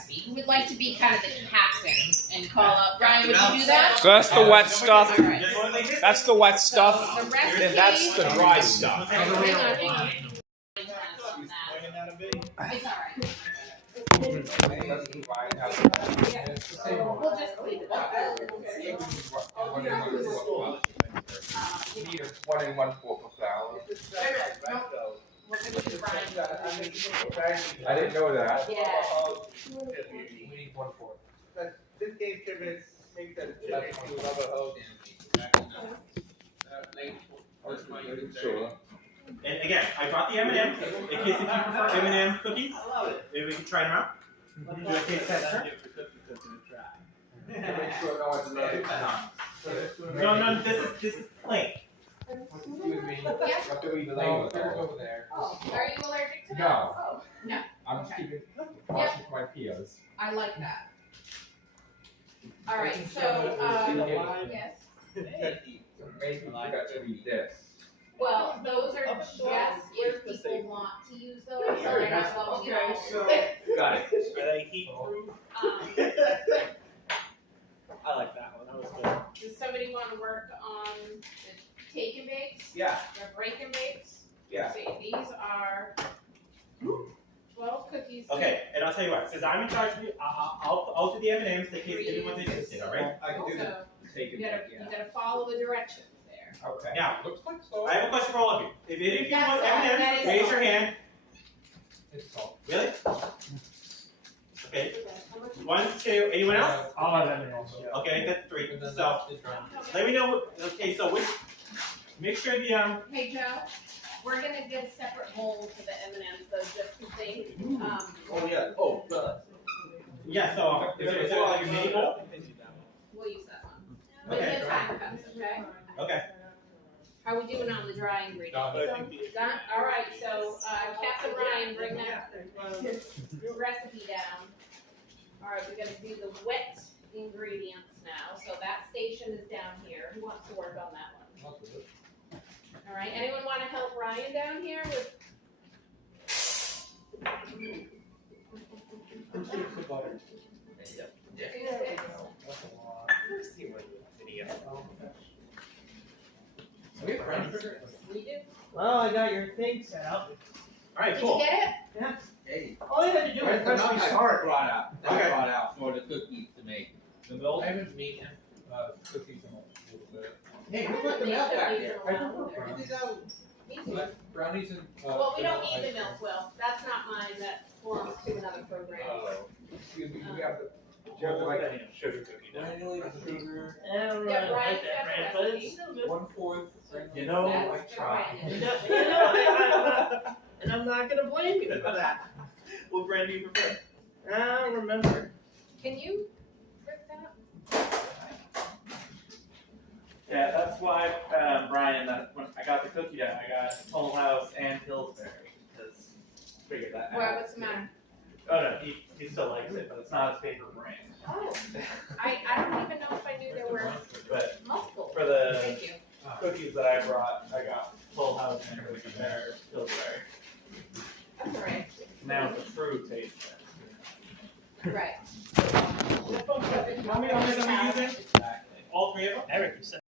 recipe. Who would like to be kind of the captain and call up? Brian, would you do that? So that's the wet stuff. All right. That's the wet stuff. So the recipe. And that's the dry stuff. Hang on. It's all right. We'll just leave it up. Need a 1 and 1/4 per flour. We're gonna do Brian. I didn't know that. Yeah. We need 1/4. This game makes that rubber hose. Sure. And again, I brought the M&Ms in case if you prefer M&M cookies. Maybe we can try them out. Do a taste test. Make sure no one's allergic. No, this is plain. Excuse me. What do we label over there? Oh, are you allergic to that? No. Oh, no. I'm just keeping watching for my peers. I like that. All right, so, yes. Maybe we got to read this. Well, those are just if people want to use those, so they're not blowing it all. Got it. Are they heat proof? I like that one. That was good. Does somebody want to work on the take and bakes, Yeah. the break and bakes? Yeah. See, these are 12 cookies. Okay, and I'll tell you what. Since I'm in charge of it, I'll do the M&Ms in case anyone's interested. All right. I can do the Also, take you it back, gotta follow the directions there. Okay. Now, Looks like so. I have a question for all of you. If any of you That's want all. That M&Ms, is raise all. your hand. It's salt. Really? Okay. 1, 2. Anyone else? I'll have M&Ms. Okay, that's 3. So let me know. Okay, so make sure the Hey Joe, we're gonna get a separate mold for the M&Ms though, just because they, Oh yeah. Oh, good. yeah. So is there like a mini bowl? we'll use that one. When Okay. the time comes, okay? Okay. How we doing on the dry ingredients? Done? All right, so, Captain Ryan, bring that recipe down. All right, we're gonna do the wet ingredients now, so that station is down here. Who wants to work on that one? All right, anyone wanna help Ryan down here with? We do? Well, I got your thing set up. All right. Did you Cool. get it? Hey. All you had to do was Where's the press milk I restart. brought out? Okay. I brought out for the cookies to make. The milk. I haven't made cookies in a little bit. Hey, I who don't put the make milk back cookies there? in a while either. This is out. Me too. Brownies and. Well, we don't need the milk, Will. That's not mine. That belongs to another program. Oh. Excuse me, you have the. You have the like. Sugar cookie. Granulated sugar. I don't really Yeah, like Brian's that got brand, the but recipe. it's still good. 1/4. You know, I That's tried. Brian. And I'm not gonna blame you for that. What brand do you prefer? I don't remember. Can you rip that? Yeah, that's why, Brian, when I got the cookie dough, I got Toll House and Pillsbury, because figured that Well, out. what's the matter? Oh no, he still likes it, but it's not his favorite brand. Oh, I don't even know if I knew there were But multiple. for the Thank you. cookies that I brought, I got Toll House and Pillsbury. That's all right. Now it's a true taste test. Right. How many M&Ms are we using? Exactly. All 3 of them? Eric, you said